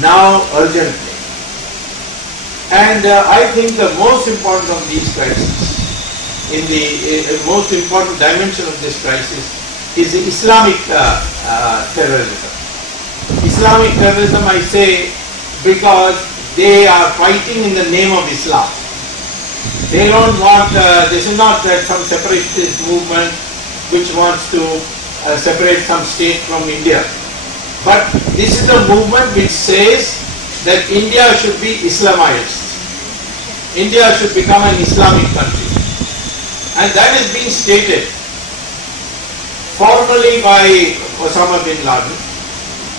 now urgently. And I think the most important of these crises, in the most important dimension of this crisis, is the Islamic terrorism. Islamic terrorism, I say, because they are fighting in the name of Islam. They don't want, this is not that some separatist movement which wants to separate some state from India. But this is a movement which says that India should be Islamized. India should become an Islamic country. And that is being stated formally by Osama bin Laden,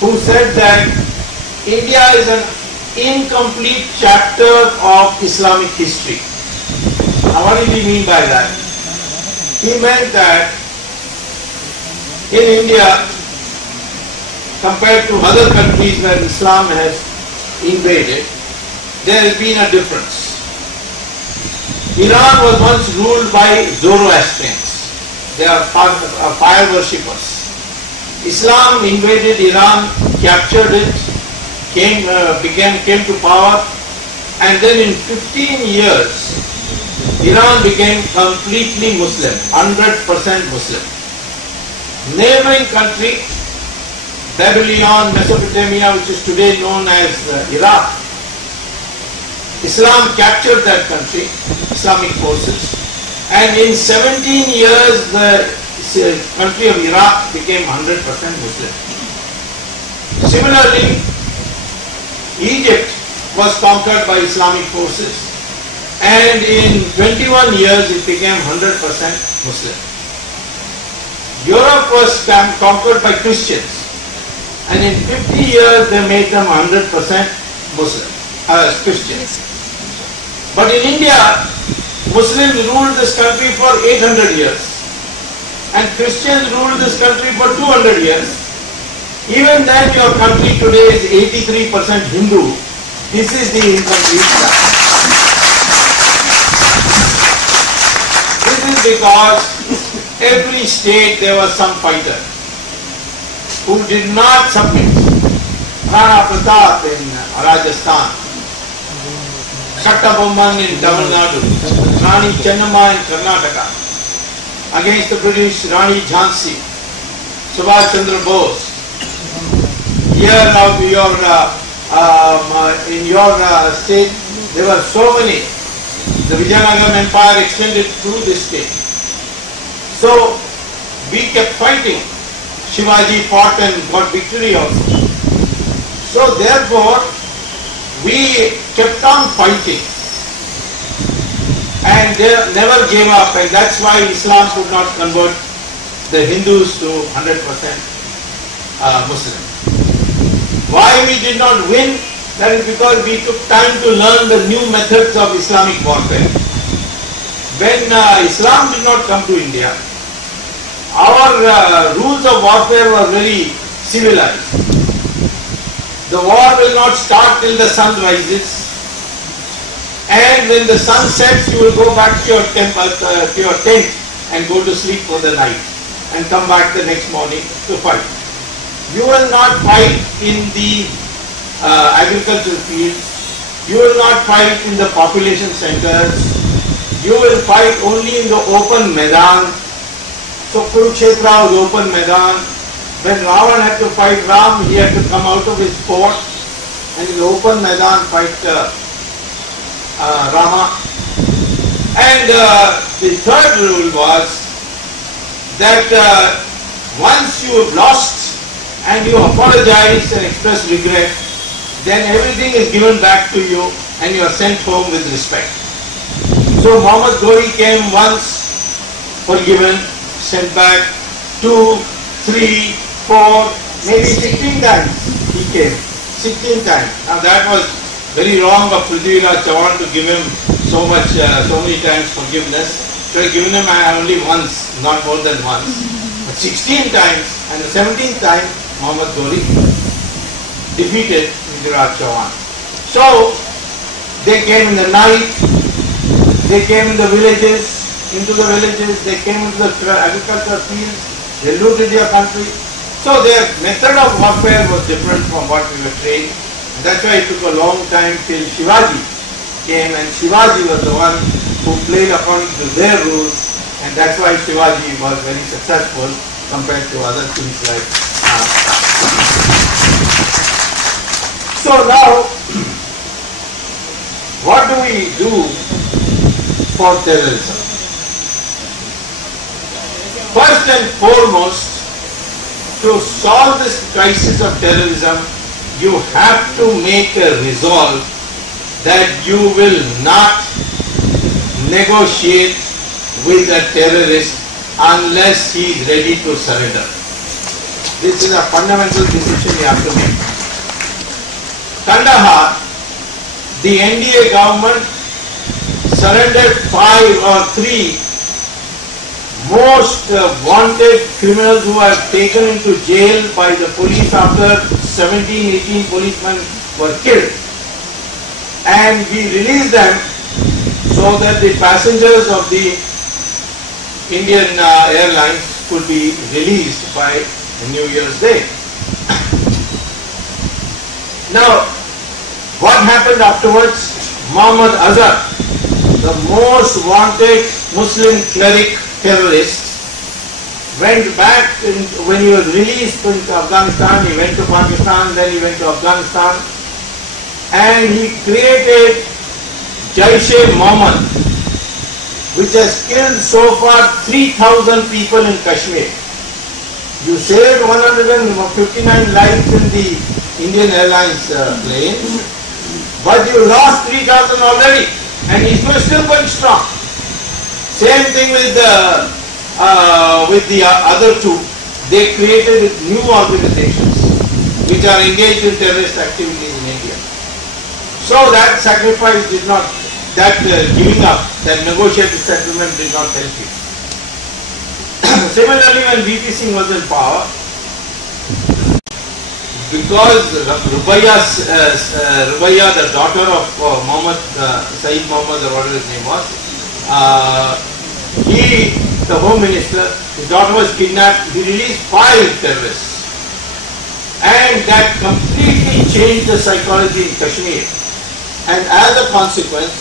who said that India is an incomplete chapter of Islamic history. Now what did he mean by that? He meant that in India, compared to other countries where Islam has invaded, there has been a difference. Iran was once ruled by Zoroastrians. They are fire worshippers. Islam invaded Iran, captured it, came to power, and then in 15 years, Iran became completely Muslim, 100% Muslim. Neighboring country, Babylon, Mesopotamia, which is today known as Iraq, Islam captured that country, Islamic forces, and in 17 years the country of Iraq became 100% Muslim. Similarly, Egypt was conquered by Islamic forces, and in 21 years it became 100% Muslim. Europe was conquered by Christians, and in 50 years they made them 100% Muslim, Christians. But in India, Muslims ruled this country for 800 years, and Christians ruled this country for 200 years. Even then your country today is 83% Hindu. This is the incomplete chapter. This is because every state there was some fighter who did not submit. Rana Pratap in Rajasthan, Kattabomman in Tamil Nadu, Rani Chennamma in Karnataka. Against the British, Rani Jhansi, Subhash Chandra Bose. Here now in your state, there were so many. The Vijayanagaram Empire extended through this state. So we kept fighting. Shivaji fought and got victory also. So therefore, we kept on fighting and they never gave up, and that's why Islam could not convert the Hindus to 100% Muslim. Why we did not win? That is because we took time to learn the new methods of Islamic warfare. When Islam did not come to India, our rules of warfare were very civilized. The war will not start till the sun rises, and when the sun sets, you will go back to your tent and go to sleep for the night and come back the next morning to fight. You will not fight in the agricultural fields. You will not fight in the population centers. You will fight only in the open Maidan. So Kurukshetra was open Maidan. When Ravan had to fight Ram, he had to come out of his fort and in the open Maidan fight Rama. And the third rule was that once you have lost and you apologize and express regret, then everything is given back to you and you are sent home with respect. So Muhammad Ghori came once, forgiven, sent back, 2, 3, 4, maybe 16 times he came. 16 times. Now that was very wrong of Prithviraj Chauhan to give him so many times forgiveness. Should have given him only once, not more than once. But 16 times, and the 17th time Muhammad Ghori defeated Prithviraj Chauhan. So they came in the night, they came in the villages, they came into the agricultural fields, they looted your country. So their method of warfare was different from what we were trained, and That's why it took a long time till Shivaji came, and Shivaji was the one who played according to their rules, and that's why Shivaji was very successful compared to other kings like So now, what do we do for terrorism? First and foremost, to solve this crisis of terrorism, you have to make a resolve that you will not negotiate with a terrorist unless he is ready to surrender. This is a fundamental decision you have to make. Kandahar, the NDA government surrendered 5 or 3 most wanted criminals who were taken into jail by the police after 17-18 policemen were killed. And we released them so that the passengers of the Indian Airlines could be released by New Year's Day. Now, what happened afterwards? Muhammad Azhar, the most wanted Muslim cleric terrorist, went back when he was released into Afghanistan. He went to Pakistan, then he went to Afghanistan, and he created Jaish-e-Mohammed, which has killed so far 3,000 people in Kashmir. You saved 159 lives in the Indian Airlines plane, but you lost 3,000 already, and he's still going strong. Same thing with the other two. They created new organizations which are engaged in terrorist activities in India. So that sacrifice did not, giving up, that negotiated settlement did not help you. Similarly, when VP Singh was in power, because Rubaiya, the daughter of Saeed Mohammed, or whatever his name was, the Home Minister, his daughter was kidnapped, he released 5 terrorists. And that completely changed the psychology in Kashmir. And as a consequence,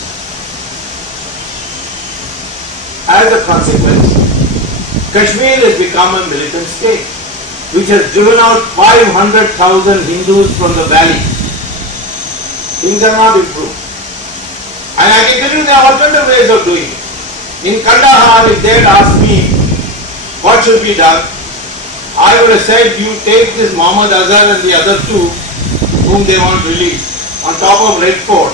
Kashmir has become a militant state, which has driven out 500,000 Hindus from the valley. Things are not improved. And I can tell you there are alternative ways of doing it. In Kandahar, if they had asked me what should be done, I would have said, you take this Muhammad Azhar and the other 2 whom they want released on top of Red Fort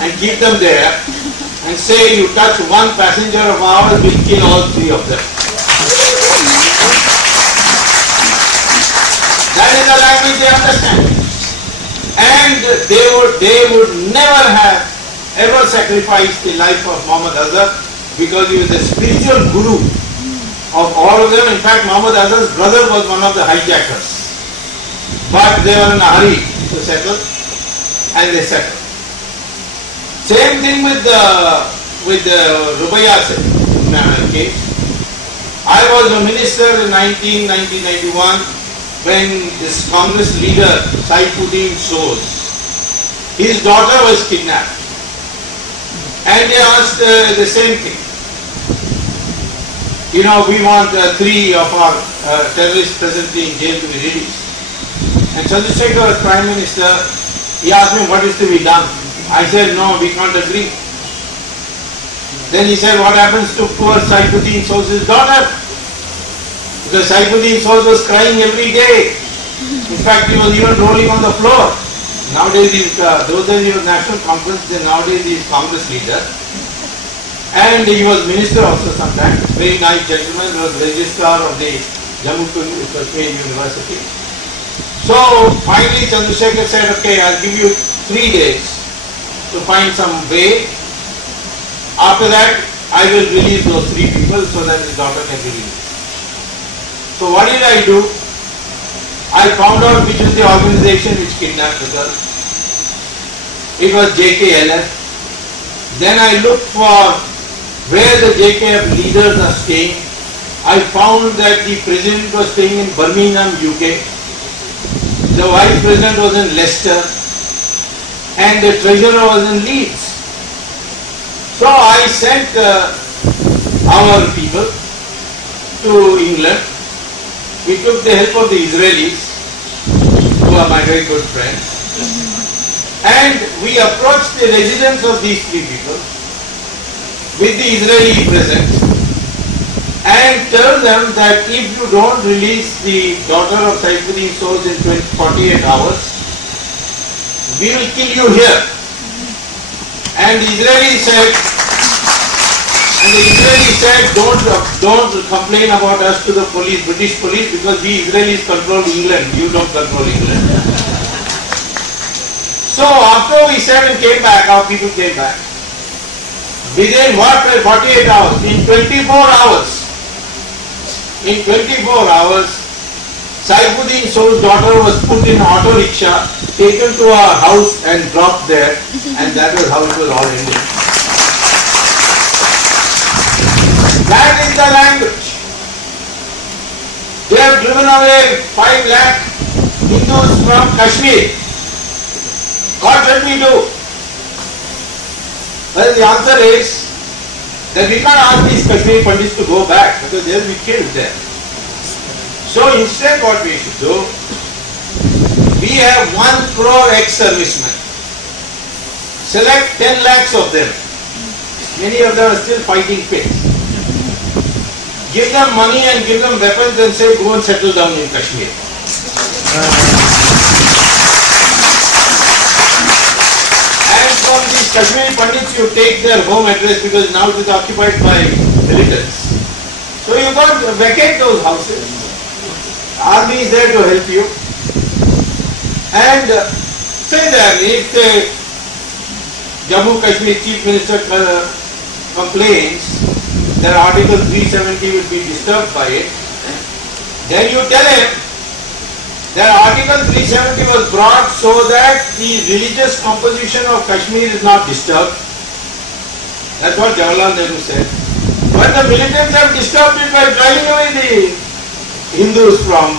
and keep them there and say, you touch one passenger of ours, we'll kill all 3 of them. That is the language they understand. And they would never have ever sacrificed the life of Muhammad Azhar, because he was the spiritual guru of all of them. In fact, Muhammad Azhar's brother was one of the hijackers. But they were in a hurry to settle, and they settled. Same thing with the Rubaiya case. I was a minister in 1991 when this Congress leader, Saifuddin Soz, his daughter was kidnapped. And they asked the same thing. You know, we want 3 of our terrorists presently in jail to be released. And Chandrasekhar as Prime Minister, he asked me what is to be done. I said, no, we can't agree. Then he said, what happens to poor Saifuddin Soz's daughter? Because Saifuddin Soz was crying every day. In fact, he was even rolling on the floor. Nowadays, those days he was National Conference, then nowadays he is Congress leader. And he was minister also sometimes. Very nice gentleman, he was registrar of the Jammu Kashmir University. So finally Chandrasekhar said, okay, I'll give you 3 days to find some way. After that, I will release those 3 people so that his daughter can be released. So what did I do? I found out which is the organization which kidnapped the girl. It was JKLF. Then I looked for where the JKF leaders are staying. I found that the president was staying in Birmingham, UK. The vice president was in Leicester. and the treasurer was in Leeds. So I sent our people to England. We took the help of the Israelis, who are my very good friends, and we approached the residence of these three people with the Israeli present and tell them that if you don't release the daughter of Saifuddin Soz in 48 hours, we will kill you here. And the Israeli said, don't complain about us to the police, British police, because we Israelis control England, you don't control England. So after we said and came back, our people came back. Within 48 hours, in 24 hours, Saifuddin Soz's daughter was put in auto rickshaw, taken to our house and dropped there, and that was how it was all ended. That is the language. They have driven away 5 lakh Hindus from Kashmir. What should we do? Well, the answer is that we can't ask these Kashmiri Pandits to go back because they will be killed there. So instead what we should do, we have 1 crore ex-servicemen. Select 10 lakhs of them. Many of them are still fighting fit. Give them money and give them weapons and say go and settle down in Kashmir. And from these Kashmiri Pandits you take their home address because now it is occupied by militants. So you got to vacate those houses. Army is there to help you. And say that if the Jammu Kashmir Chief Minister complains that Article 370 will be disturbed by it, then you tell him that Article 370 was brought so that the religious composition of Kashmir is not disturbed. That's what Jawaharlal Nehru said. But the militants have disturbed it by driving away the Hindus from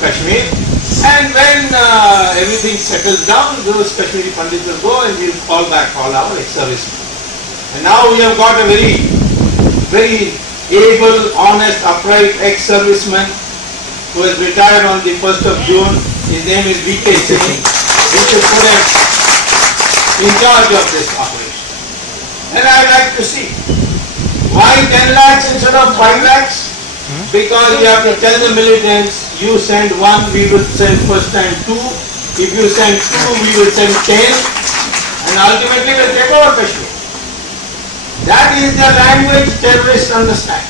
Kashmir, and when everything settles down, those Kashmiri Pandits will go and we will call back all our ex-servicemen. And now we have got a very able, honest, upright ex-serviceman who has retired on the 1st of June. His name is V.K. Singh. We should put him in charge of this operation. And I like to see why 10 lakhs instead of 5 lakhs? Because you have to tell the militants, you send 1, we will send first time 2. If you send 2, we will send 10. And ultimately we will take over Kashmir. That is the language terrorists understand.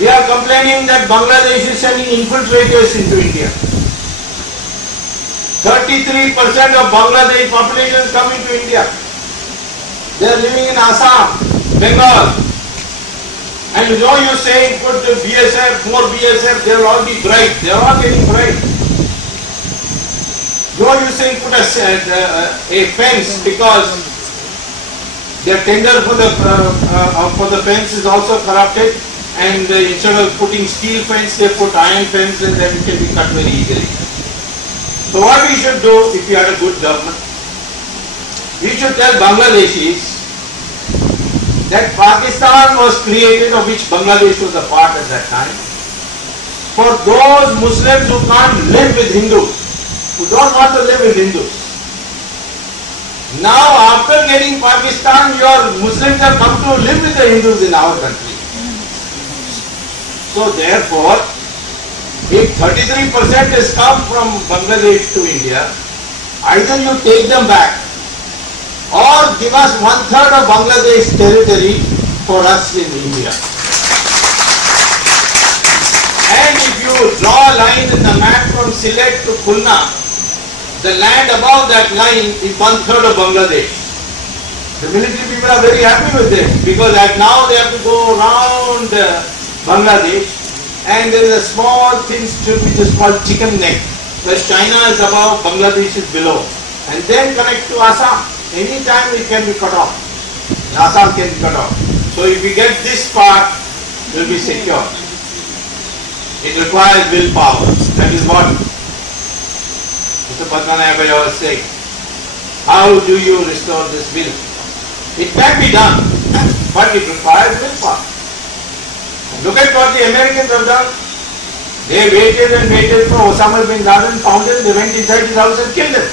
We are complaining that Bangladesh is sending infiltrators into India. 33% of Bangladesh population is coming to India. They are living in Assam, Bengal. And you know you're saying put the BSF, more BSF, they will all be bright. They are all getting bright. You know you're saying put a fence because their tender for the fence is also corrupted, and instead of putting steel fence they put iron fence, and then it can be cut very easily. So what we should do if we had a good government, we should tell Bangladeshis that Pakistan was created, of which Bangladesh was a part at that time, for those Muslims who can't live with Hindus, who don't want to live with Hindus. Now after getting Pakistan, your Muslims have come to live with the Hindus in our country. So therefore, if 33% has come from Bangladesh to India, either you take them back or give us 1/3 of Bangladesh territory for us in India. And if you draw a line in the map from Sylhet to Khulna, the land above that line is 1/3 of Bangladesh. The military people are very happy with this because now they have to go around Bangladesh, and there is a small thin strip which is called Chicken Neck, where China is above, Bangladesh is below, and then connect to Assam. Anytime it can be cut off. Assam can be cut off. So if we get this part, we will be secure. It requires willpower. That is what Mr. Padmanabhaya was saying. how do you restore this will? It can be done, but it requires willpower. Look at what the Americans have done. They waited and waited for Osama bin Laden, found him, they went inside his house and killed him.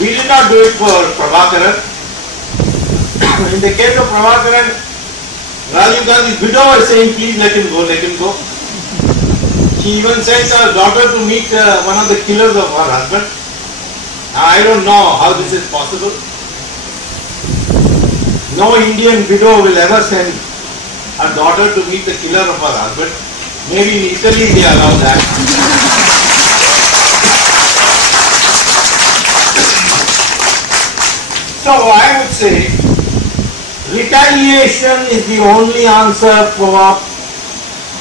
We did not do it for Prabhakaran. In the case of Prabhakaran, Rajiv Gandhi's widow was saying, please let him go, let him go. She even sent her daughter to meet one of the killers of her husband. Now, I don't know how this is possible. No Indian widow will ever send her daughter to meet the killer of her husband. Maybe in Italy they allow that. So I would say retaliation is the only answer for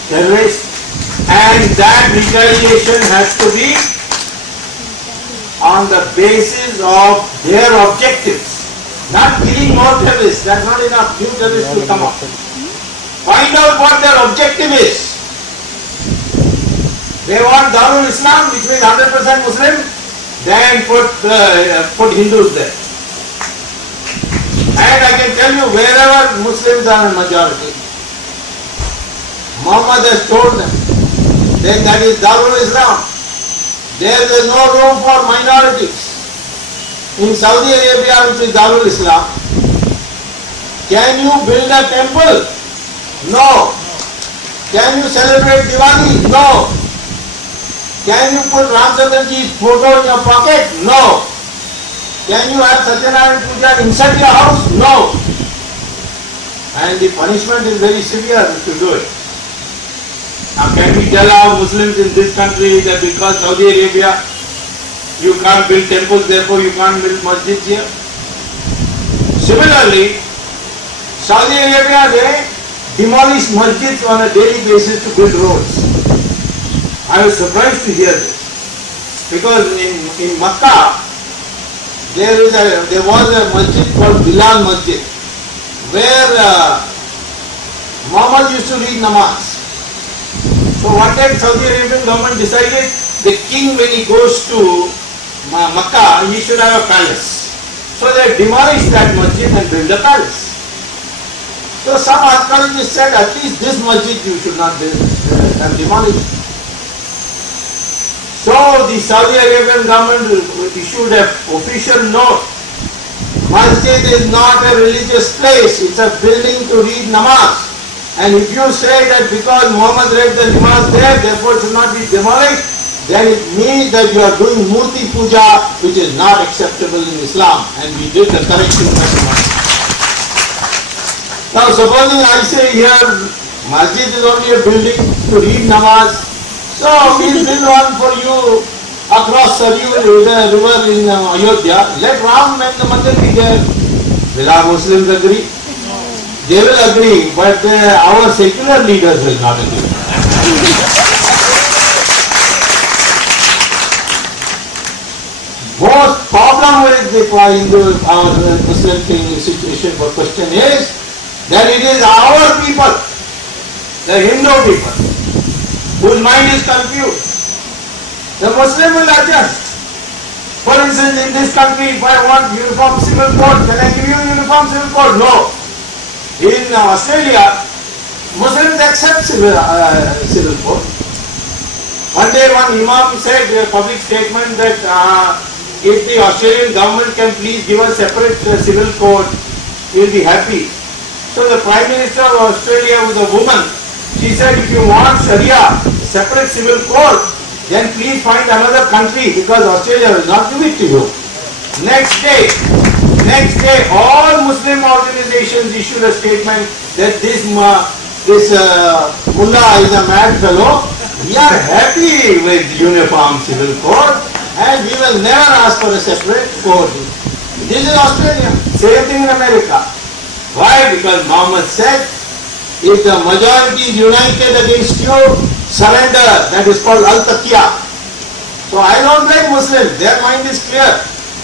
terrorists, and that retaliation has to be on the basis of their objectives. Not killing more terrorists, that's not enough. New terrorists will come up. Find out what their objective is. They want Darul Islam, which means 100% Muslim, then put Hindus there. And I can tell you, wherever Muslims are in majority, Muhammad has told them, then that is Darul Islam. There is no room for minorities. In Saudi Arabia, which is Darul Islam, can you build a temple? No. Can you celebrate Diwali? No. Can you put Ramchandranji's photo in your pocket? No. Can you have Satyanarayana Puja inside your house? No. And the punishment is very severe if you do it. Now can we tell our Muslims in this country that because Saudi Arabia, you can't build temples, therefore you can't build masjids here? Similarly, Saudi Arabia, they demolish masjids on a daily basis to build roads. I was surprised to hear this, because in Makkah there was a masjid called Bilal Masjid, where Muhammad used to read namaz. So one day Saudi Arabian government decided the king, when he goes to Makkah, he should have a palace. So they demolished that masjid and built a palace. So some archaeologists said, at least this masjid you should not build and demolish. So the Saudi Arabian government issued an official note. Masjid is not a religious place, it's a building to read namaz. And if you say that because Muhammad read the namaz there, therefore it should not be demolished, then it means that you are doing murti puja, which is not acceptable in Islam. And we did the correction of that. Now supposing I say here, masjid is only a building to read namaz, so we'll build one for you across Saryu river in Ayodhya. Let Ram and the mandir be there. Will our Muslims agree? They will agree, but our secular leaders will not agree. Most problem with our Muslim situation for question is that it is our people, the Hindu people, whose mind is confused. The Muslim will adjust. For instance, in this country, if I want uniform civil code, can I give you uniform civil code? No. In Australia, Muslims accept civil code. One day one imam said in a public statement that if the Australian government can please give us separate civil code, we will be happy. So the Prime Minister of Australia was a woman. She said, if you want Sharia, separate civil code, then please find another country, because Australia will not give it to you. Next day, all Muslim organizations issued a statement that this mullah is a mad fellow. We are happy with uniform civil code and we will never ask for a separate code. This is Australia. Same thing in America. Why? Because Muhammad said, if the majority is united against you, surrender. That is called al-taqiyya. So I don't blame Muslims. Their mind is clear.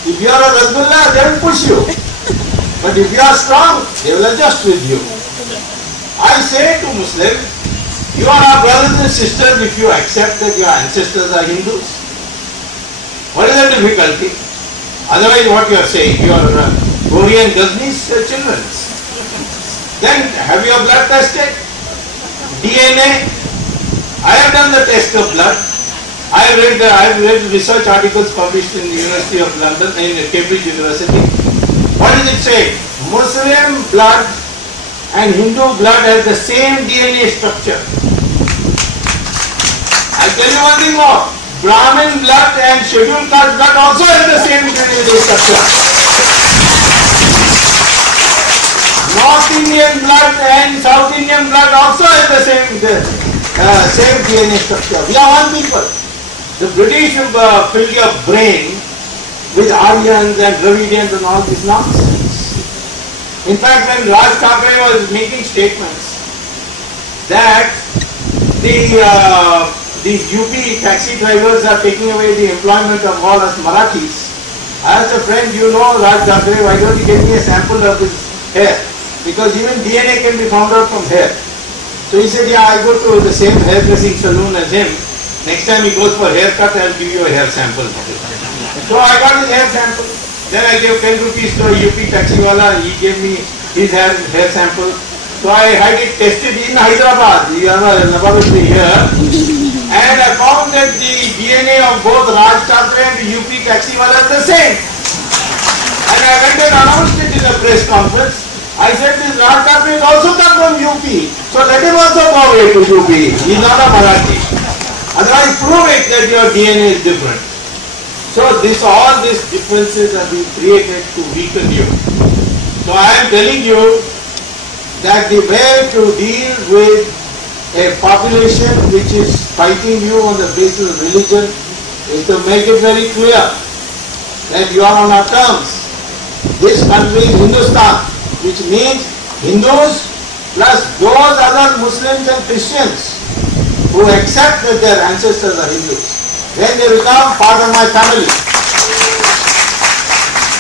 If you are a Rasgullah, they will push you. But if you are strong, they will adjust with you. I say to Muslims, you are our brothers and sisters if you accept that your ancestors are Hindus. What is the difficulty? Otherwise, what you are saying, you are Korean Ghaznis children. Then have your blood tested? DNA? I have done the test of blood. I have read research articles published in the University of London, in Cambridge University. What does it say? Muslim blood and Hindu blood has the same DNA structure. I'll tell you one thing more. Brahmin blood and scheduled caste blood also has the same DNA structure. North Indian blood and South Indian blood also has the same DNA structure. We are one people. The British filled your brain with Aryans and Dravidians and all this nonsense. In fact, when Raj Thackeray was making statements that these UP taxi drivers are taking away the employment of all us Marathis, I asked a friend, you know Raj Thackeray, why don't you give me a sample of his hair? Because even DNA can be found out from hair. So he said, yeah, I go to the same hairdressing salon as him. Next time he goes for haircut, I'll give you a hair sample. So I got his hair sample. Then I gave 10 rupees to a UP taxiwala. He gave me his hair sample. So I had it tested in Hyderabad. We are laboratory here. And I found that the DNA of both Raj Thackeray and the UP taxiwala is the same. And I went and announced it in a press conference. I said this Raj Thackeray is also come from UP. So let him also go away to UP. He is not a Marathi. Otherwise, prove it that your DNA is different. So all these differences are being created to weaken you. So I am telling you that the way to deal with a population which is fighting you on the basis of religion is to make it very clear that you are on our terms. This country is Hindustan, which means Hindus plus those other Muslims and Christians who accept that their ancestors are Hindus. Then they become part of my family.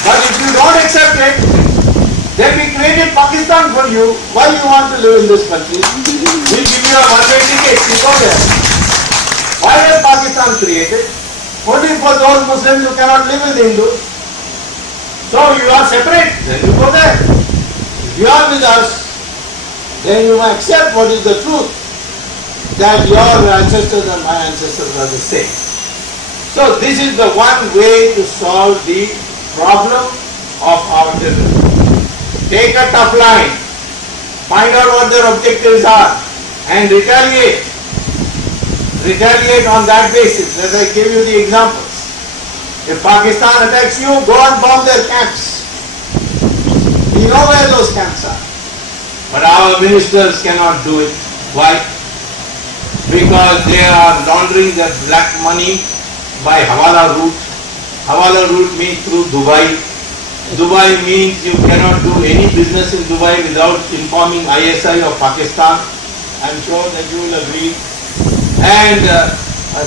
But if you don't accept it, then we created Pakistan for you. Why you want to live in this country? We'll give you a one-way ticket. You go there. Why was Pakistan created? Only for those Muslims who cannot live with Hindus. So you are separate, then you go there. If you are with us, then you accept what is the truth, that your ancestors and my ancestors are the same. So this is the one way to solve the problem of our terrorism. Take a tough line, find out what their objectives are, and retaliate. Retaliate on that basis, as I gave you the examples. If Pakistan attacks you, go and bomb their camps. We know where those camps are. But our ministers cannot do it. Why? Because they are laundering their black money by Hawala route. Hawala route means through Dubai. Dubai means you cannot do any business in Dubai without informing ISI of Pakistan. I am sure that you will agree. And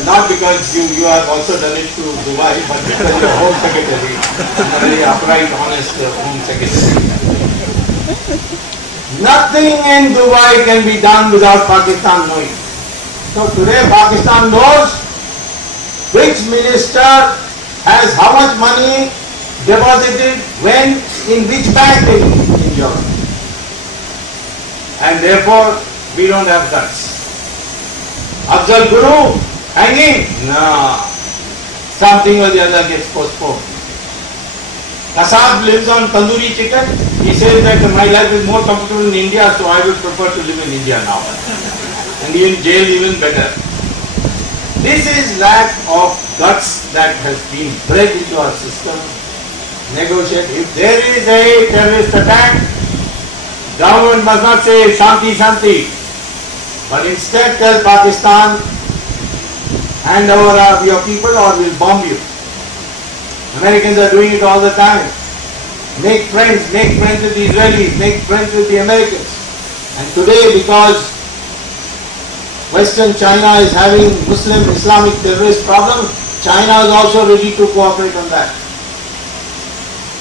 not because you have also done it to Dubai, but because you are Home Secretary, a very upright, honest Home Secretary. Nothing in Dubai can be done without Pakistan knowing. So today Pakistan knows which minister has how much money deposited when, in which bank in Europe. And therefore we don't have guts. Afzal Guru, hanging? No. Something or the other gets postponed. Kasab lives on tandoori chicken. He says that my life is more comfortable in India, so I would prefer to live in India now. And in jail even better. This is lack of guts that has been bred into our system. Negotiate. If there is a terrorist attack, government must not say Shanti Shanti, but instead tell Pakistan, hand over your people or we'll bomb you. Americans are doing it all the time. Make friends with the Israelis, make friends with the Americans. And today, because Western China is having Muslim Islamic terrorist problem, China is also ready to cooperate on that.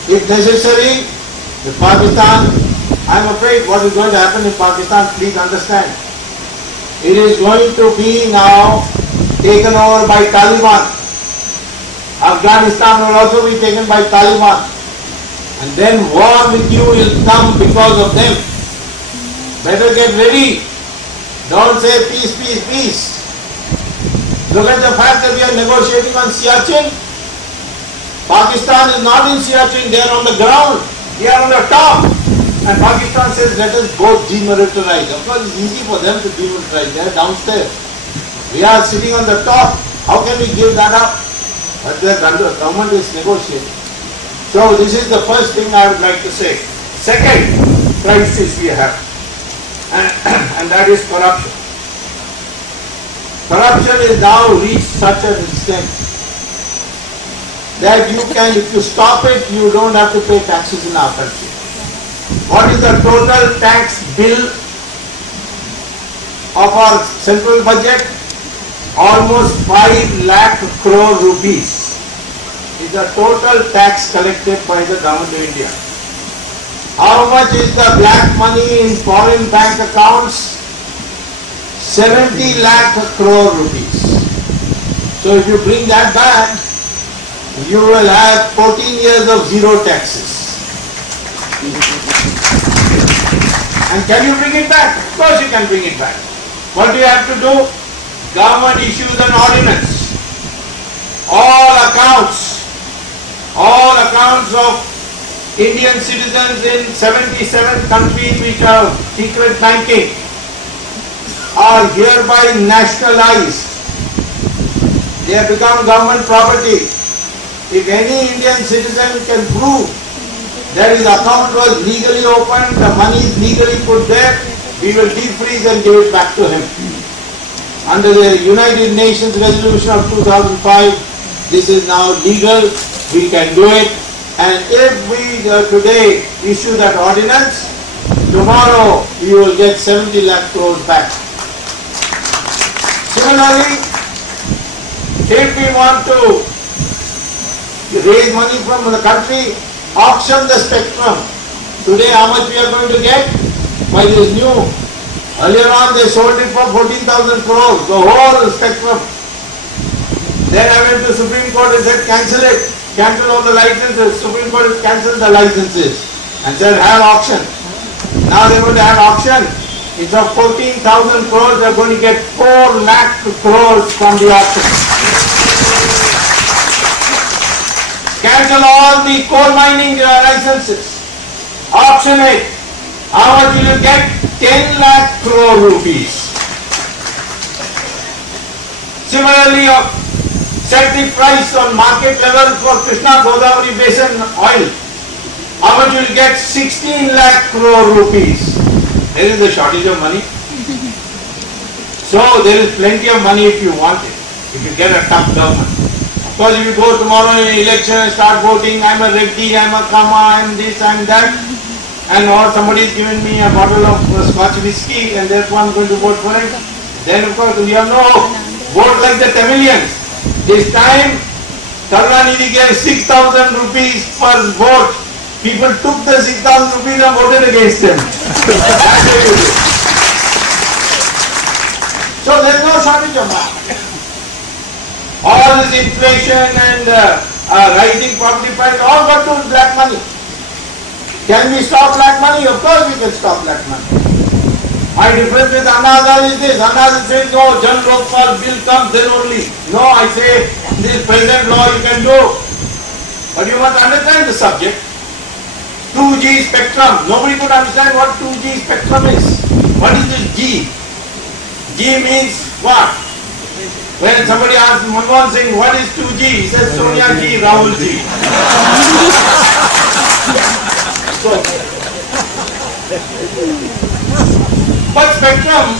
If necessary, with Pakistan, I am afraid what is going to happen in Pakistan, please understand. It is going to be now taken over by Taliban. Afghanistan will also be taken by Taliban. And then war with you will come because of them. Better get ready. Don't say peace, peace, peace. Look at the fact that we are negotiating on Siachen. Pakistan is not in Siachen, they are on the ground. We are on the top. And Pakistan says, let us both demilitarize. Of course, it's easy for them to demilitarize. They are downstairs. We are sitting on the top. How can we give that up? But the government is negotiating. So this is the first thing I would like to say. Second crisis we have, and that is corruption. Corruption is now reached such an extent that you can, if you stop it, you don't have to pay taxes in our country. What is the total tax bill of our central budget? Almost 5 lakh crore rupees is the total tax collected by the government of India. How much is the black money in foreign bank accounts? 70 lakh crore rupees. So if you bring that back, you will have 14 years of zero taxes. And can you bring it back? Of course you can bring it back. What do you have to do? Government issues an ordinance. All accounts of Indian citizens in 77 countries which are secret banking are hereby nationalized. They have become government property. If any Indian citizen can prove that his account was legally opened, the money is legally put there, we will defreeze and give it back to him. Under the United Nations resolution of 2005, this is now legal, we can do it. And if we today issue that ordinance, tomorrow we will get 70 lakh crores back. Similarly, if we want to raise money from the country, auction the spectrum. Today how much we are going to get? By this new. Earlier on they sold it for 14,000 crores, the whole spectrum. Then I went to Supreme Court and said cancel it. Cancel all the licenses. Supreme Court has cancelled the licenses and said have auction. Now they are going to have auction. Instead of 14,000 crores, they are going to get 4 lakh crores from the auction. Cancel all the coal mining licenses. Auction it. How much will you get? 10 lakh crore rupees. Similarly, set the price on market level for Krishna Godavari Basin oil. How much will you get? 16 lakh crore rupees. There is a shortage of money. So there is plenty of money if you want it, if you get a tough government. Of course, if you go tomorrow in an election and start voting, I'm a Reddy, I'm a Kama, I'm this, I'm that, and or somebody is giving me a bottle of Scotch whiskey and therefore I'm going to vote for it, then of course you have no vote like the Tamilians. This time, Karunanidhi gave 6,000 rupees per vote. People took the 6,000 rupees and voted against him. That's what you do. So there is no shortage of money. All this inflation and rising property price all got to black money. Can we stop black money? Of course we can stop black money. My difference with Anna Azad is this. Anna Azad says, no, Jan Lokpal bill comes then only. No, I say, this present law you can do. But you must understand the subject. 2G spectrum. Nobody could understand what 2G spectrum is. What is this G? G means what? When somebody asks Manmohan Singh, what is 2G? He says, Sonia G, Rahul G. But spectrum,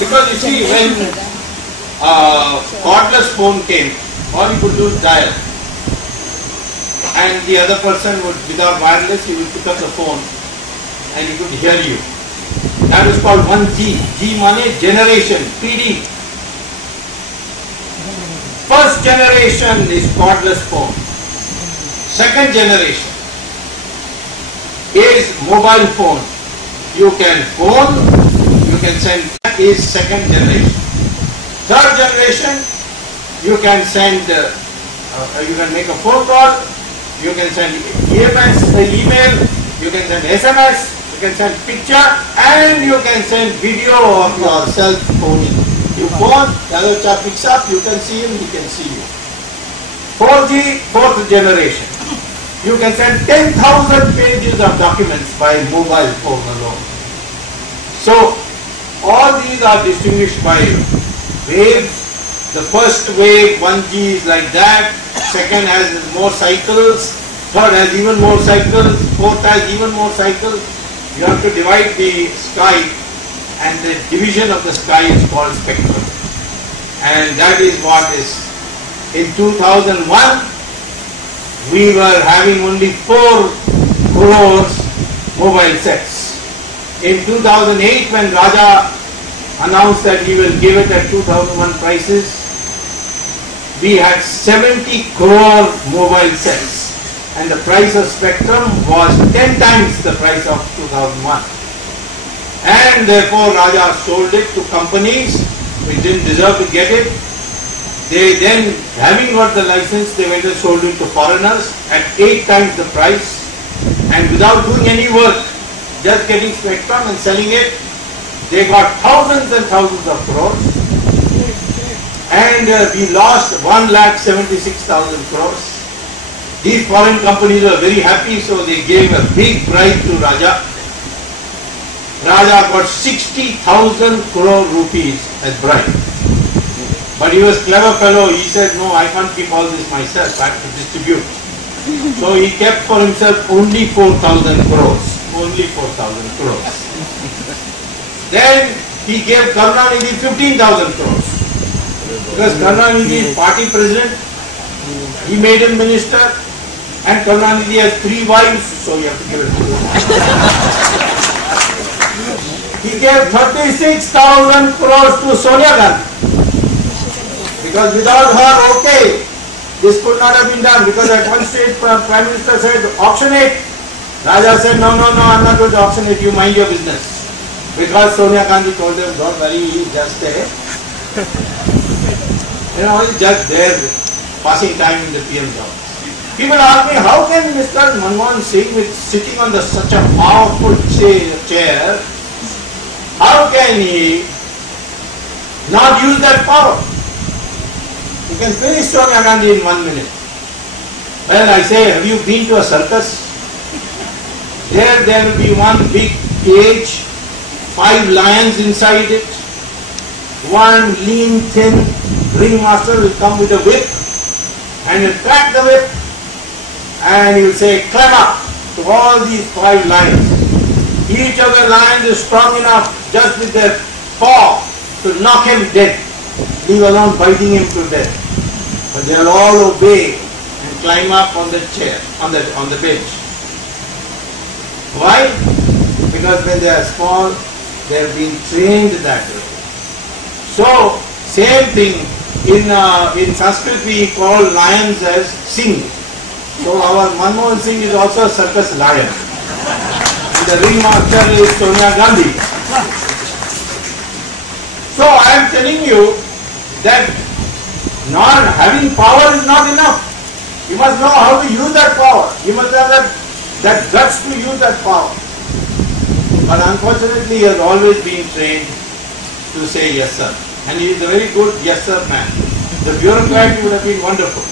because you see, when cordless phone came, all you could do is dial. And the other person would, without wireless, he would pick up the phone and he could hear you. That is called 1G. G money generation, PD. First generation is cordless phone. Second generation is mobile phone. You can phone, you can send. That is second generation. Third generation, you can send You can make a phone call, you can send email, you can send SMS, you can send picture, and you can send video of yourself phoning. You phone, the other chap picks up, you can see him, he can see you. 4G, fourth generation. You can send 10,000 pages of documents by mobile phone alone. So, all these are distinguished by waves. The first wave, 1G is like that, second has more cycles, third has even more cycles, fourth has even more cycles. You have to divide the sky, and the division of the sky is called spectrum. And that is what is. In 2001, we were having only 4 crores mobile sets. In 2008, when Raja announced that he will give it at 2001 prices, we had 70 crore mobile sets, and the price of spectrum was 10 times the price of 2001. And therefore Raja sold it to companies which didn't deserve to get it. They then, having got the license, they went and sold it to foreigners at 8 times the price, and without doing any work, just getting spectrum and selling it, they got thousands and thousands of crores, and we lost 1,76,000 crores. These foreign companies were very happy, so they gave a big bribe to Raja. Raja got 60,000 crore rupees as bribe. But he was a clever fellow. He said, no, I can't keep all this myself. I have to distribute. So he kept for himself only 4,000 crores. Only 4,000 crores. Then he gave Karunanidhi 15,000 crores. Because Karunanidhi is party president. He made him minister. And Karunanidhi has 3 wives. So you have to give it to him. He gave 36,000 crores to Sonia Gandhi. Because without her, okay, this could not have been done. Because at one stage, Prime Minister said, auction it. Raja said, no, I'm not going to auction it, you mind your business. Because Sonia Gandhi told him, don't worry, he's just there. He's just there, passing time in the PM job. People ask me, how can Mr. Manmohan Singh, with sitting on such a powerful chair, how can he not use that power? You can finish Sonia Gandhi in 1 minute. Well, I say, have you been to a circus? There will be one big cage, 5 lions inside it. One lean, thin ringmaster will come with a whip, and he'll crack the whip, and he will say, climb up to all these 5 lions. Each of the lions is strong enough just with their paw to knock him dead, leave alone biting him to death. But they will all obey and climb up on the chair, on the bench. Why? Because when they are small, they have been trained that way. So, same thing, in Sanskrit we call lions as Singh. So our Manmohan Singh is also a circus lion. And the ringmaster is Sonia Gandhi. So I am telling you that not having power is not enough. You must know how to use that power. You must have that guts to use that power. But unfortunately, he has always been trained to say yes sir. And he is a very good yes sir man. The bureaucrat would have been wonderful.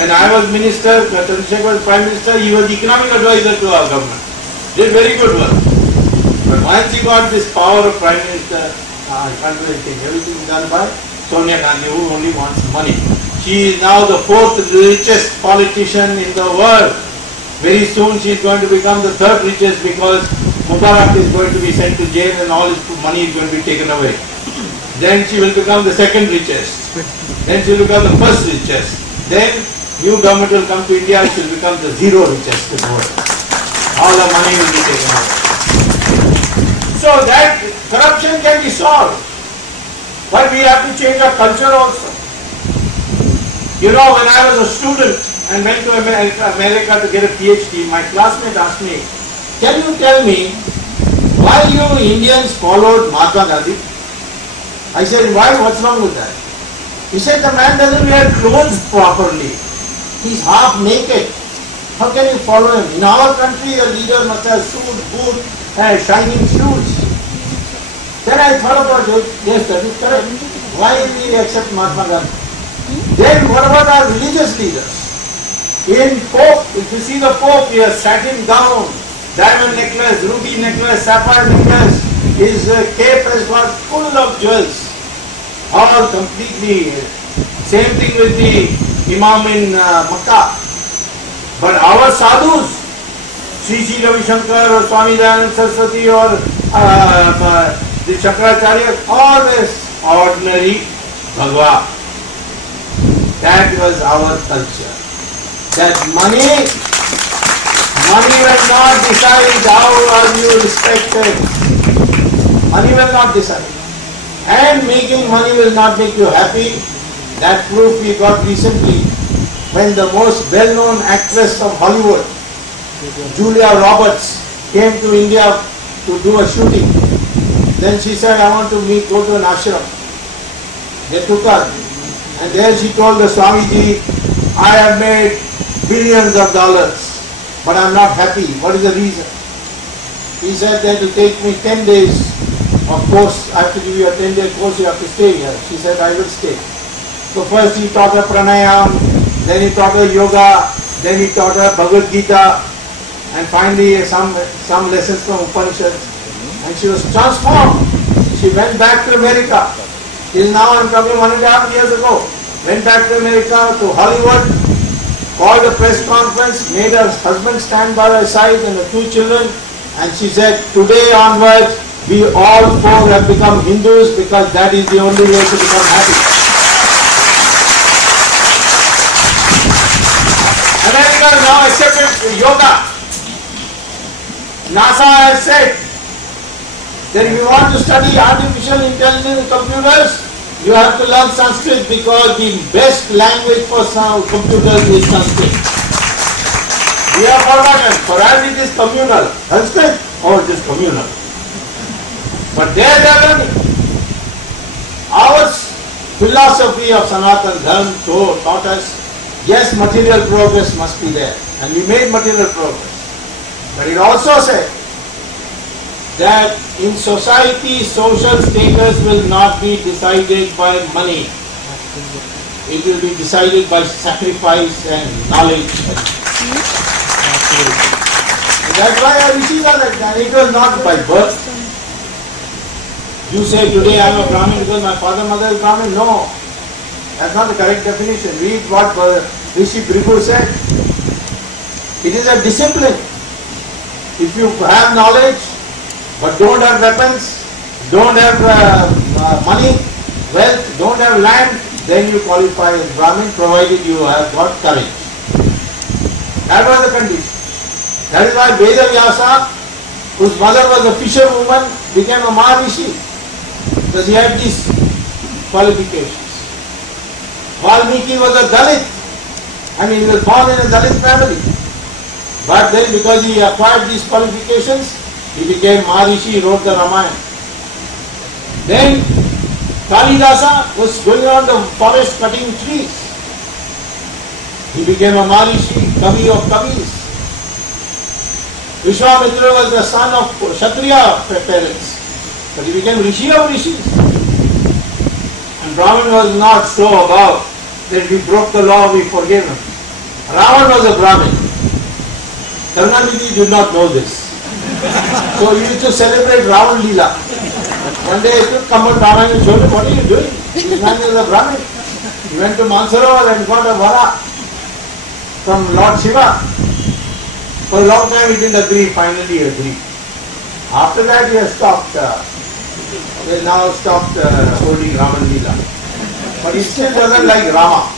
When I was minister, Chandrasekhar was prime minister, he was economic advisor to our government. Did very good work. But once he got this power of prime minister, I can't do anything. Everything is done by Sonia Gandhi, who only wants money. She is now the 4th richest politician in the world. Very soon she is going to become the 3rd richest, because Mubarak is going to be sent to jail and all his money is going to be taken away. Then she will become the 2nd richest. Then she will become the 1st richest. Then new government will come to India and she will become the 0 richest in the world. All the money will be taken away. So that corruption can be solved. But we have to change our culture also. You know, when I was a student and went to America to get a PhD, my classmate asked me, can you tell me why you Indians followed Mahatma Gandhi? I said, why? What's wrong with that? He said, the man doesn't wear clothes properly. He's half naked. How can you follow him? In our country, a leader must have suit, boot, and shining shoes. Then I thought about it. Yes, that is correct. Why will we accept Mahatma Gandhi? Then what about our religious leaders? In Pope, if you see the Pope, he has satin gown, diamond necklace, ruby necklace, sapphire necklace. His cape has got full of jewels. All completely. Same thing with the Imam in Makkah. But our sadhus, Sri Sri Ravi Shankar or Swami Dayananda Saraswati or the Shankaracharya, always ordinary Bhagwa. That was our culture. That money will not decide how are you respected. Money will not decide. And making money will not make you happy. That proof we got recently when the most well-known actress of Hollywood, Julia Roberts, came to India to do a shooting. Then she said, I want to go to an ashram. They took her. And there she told the Swamiji, I have made billions of dollars, but I am not happy. What is the reason? He said that it will take me 10 days. Of course, I have to give you a 10-day course, you have to stay here. She said, I will stay. So first he taught her pranayam, then he taught her yoga, then he taught her Bhagavad Gita, and finally some lessons from Upanishads. And she was transformed. She went back to America. Till now I am talking 1.5 years ago. Went back to America, to Hollywood, called a press conference, made her husband stand by her side and the 2 children, and she said, today onwards, we all 4 have become Hindus because that is the only way to become happy. America now accepted yoga. NASA has said that if you want to study artificial intelligence and computers, you have to learn Sanskrit because the best language for computers is Sanskrit. We have forgotten, for us it is communal. Sanskrit, oh it is communal. But there they are learning. Our philosophy of Sanatana Dharma taught us, yes, material progress must be there, and we made material progress. But it also said that in society, social status will not be decided by money. It will be decided by sacrifice and knowledge. And that's why our rishis are like that. It was not by birth. You say today I am a Brahmin because my father mother is Brahmin. No. That's not the correct definition. Read what Rishi Bhrigu said. It is a discipline. If you have knowledge, but don't have weapons, don't have money, wealth, don't have land, then you qualify as Brahmin, provided you have got courage. That was the condition. That is why Veda Vyasa, whose mother was a fisherwoman, became a Maharishi, because he had these qualifications. Valmiki was a Dalit. I mean, he was born in a Dalit family. But then because he acquired these qualifications, he became Maharishi, he wrote the Ramayana. Then Kalidasa was going around the forest cutting trees. He became a Maharishi, Kavi of Kavis. Vishwamitra was the son of Kshatriya parents, but he became Rishi of Rishis. And Brahman was not so above that if he broke the law, we forgave him. Ravan was a Brahmin. Karunanidhi did not know this. So he used to celebrate Ravan Leela. One day he took Kamal Rama and showed him, what are you doing? This man is a Brahmin. He went to Mansarovar and got a vara from Lord Shiva. For a long time he didn't agree, finally he agreed. After that he has stopped, he has now stopped holding Raman Leela. But he still doesn't like Rama.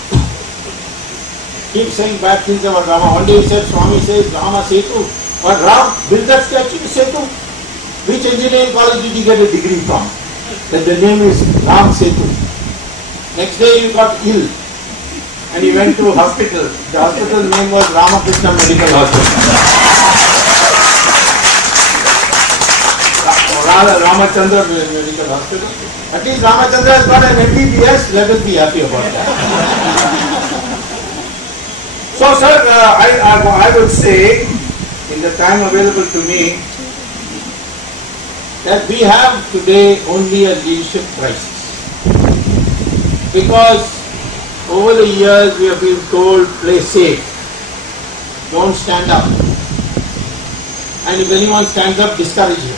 Keeps saying bad things about Rama. One day he said, Swami says Rama Setu. But Ram built that statue to Setu. Which engineering college did he get a degree from? That the name is Ram Setu. Next day he got ill and he went to hospital. The hospital name was Ramakrishna Medical Hospital. Ramachandra Medical Hospital. At least Ramachandra has got an MBBS. Let us be happy about that. So, sir, I would say, in the time available to me, that we have today only a leadership crisis. Because over the years we have been told, play safe, don't stand up. And if anyone stands up, discourage him.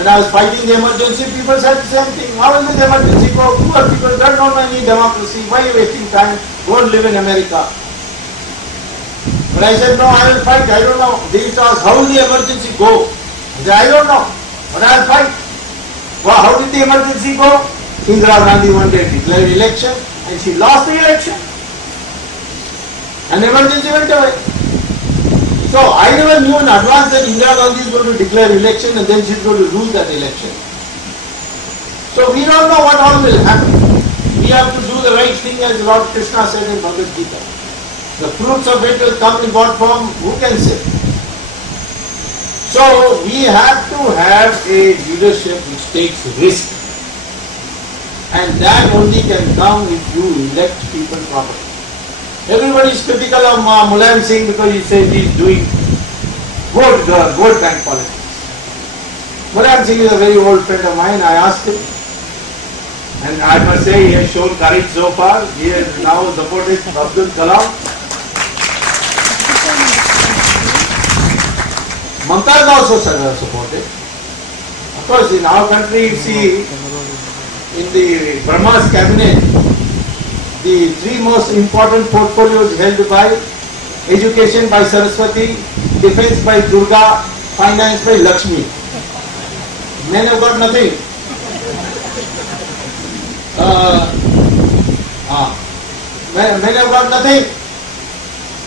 When I was fighting the emergency, people said the same thing. How will the emergency go? Poor people don't know any democracy. Why are you wasting time? Go and live in America. But I said, no, I will fight. I don't know. They used to ask, how will the emergency go? I said, I don't know. But I will fight. Well, how did the emergency go? Indira Gandhi one day declared election and she lost the election. And the emergency went away. So I never knew in advance that Indira Gandhi is going to declare election and then she is going to lose that election. So we don't know what all will happen. We have to do the right thing as Lord Krishna said in Bhagavad Gita. The fruits of it will come in what form? Who can say? So we have to have a leadership which takes risk. And that only can come if you elect people properly. Everybody is critical of Mulayam Singh because he says he is doing vote bank politics. Mulayam Singh is a very old friend of mine. I asked him, and I must say he has shown courage so far. He has now supported Abdul Kalam. Mamta is also supported. Of course, in our country, you see, in the Brahma's cabinet, the three most important portfolios held by education by Saraswati, defense by Durga, finance by Lakshmi. Men have got nothing. Men have got nothing.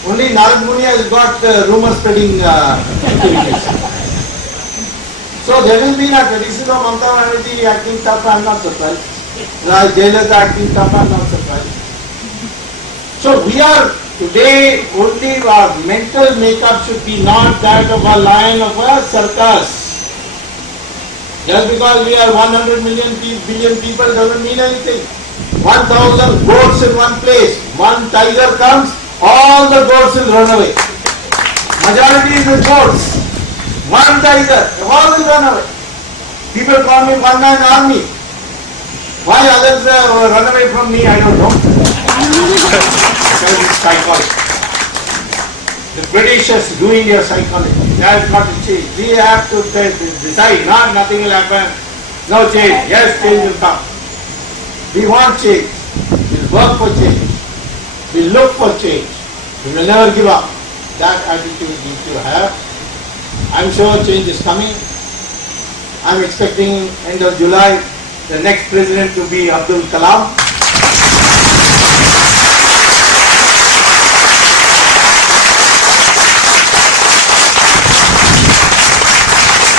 Only Narad Muni has got rumor spreading activities. So there will be a tradition of Mamta Banerjee acting tough, I am not surprised. Raj Jayalalitha acting tough, I am not surprised. So we are today, only our mental makeup should be not that of a lion of a circus. Just because we are 100 billion people doesn't mean anything. 1,000 goats in one place. One tiger comes, all the goats will run away. Majority is the goats. One tiger, all will run away. People call me one man army. Why others run away from me, I don't know. Because it's psychology. The British is doing your psychology. That has got to change. We have to decide, nothing will happen. No change. Yes, change will come. We want change. We'll work for change. We'll look for change. We will never give up. That attitude we need to have. I'm sure change is coming. I'm expecting end of July the next president to be Abdul Kalam.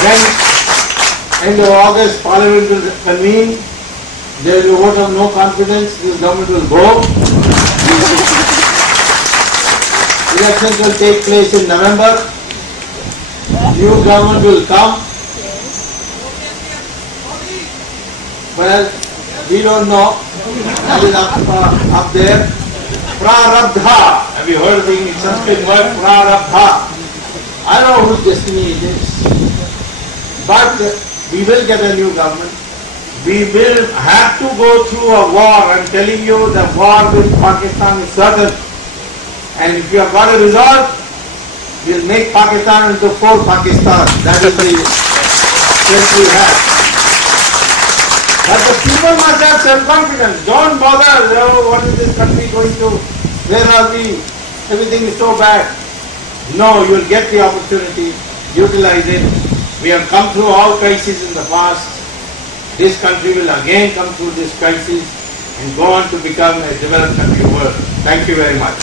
Then end of August Parliament will convene. There will be a vote of no confidence. This government will go. Elections will take place in November. New government will come. Well, we don't know. That is up there. Prarabdha. Have you heard the Sanskrit word Prarabdha? I don't know whose destiny it is. But we will get a new government. We will have to go through a war. I'm telling you, the war with Pakistan is certain. And if you have got a resolve, we'll make Pakistan into 4 Pakistan. That is the strength we have. But the people must have self-confidence. Don't bother, what is this country going to? Where are we? Everything is so bad. No, you will get the opportunity. Utilize it. We have come through all crises in the past. This country will again come through this crisis and go on to become a developed country world. Thank you very much.